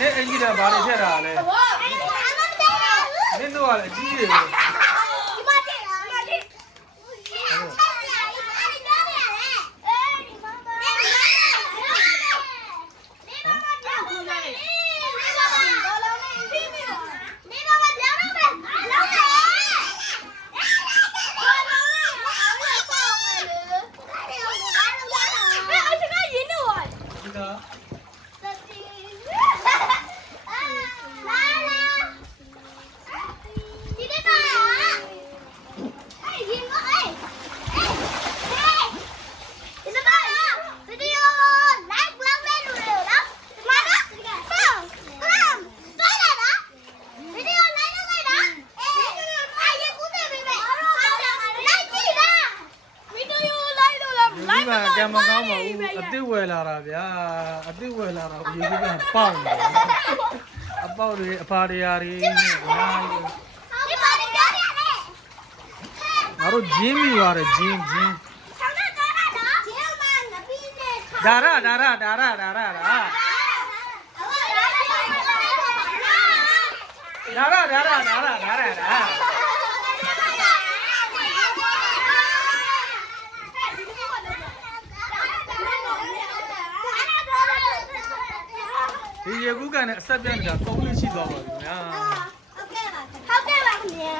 နေအင်ကြီးတော့ဘာတွေဖြစ်တာလဲနင်းတို့ကလည်းအကြီးတွေကံမကောင်းပါဘူးအစ်စ်ဝယ်လာတာဗျာအစ်စ်ဝယ်လာတာရေကူးကပေါက်နေအပေါက်တွေအဖာတွေရာတွေနဲ့ဗျာငါတို့ဂျင်းမိပါတယ်ဂျင်းဒါရဒီရေကူးကန်နဲ့အဆက်ပြတ်နေတာ3နှစ်ရှိသွားပါပြီဗျာဟုတ်ကဲ့ပါခင်ဗျာ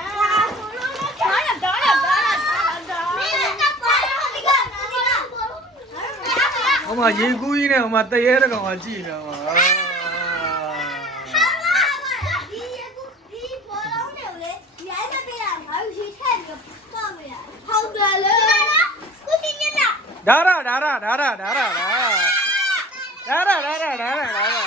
ဟိုမှာရေကူးကြီးနဲ့ဟိုမှာတရေတကောင်ကကြည့်နေမှာဒီရေကူးဒီဘောလုံးတွေလေရိုက်မပြရငါတို့ရေထက်ပြီးတော့မရဟုတ်တယ်လေကိုစီညနာဒါရ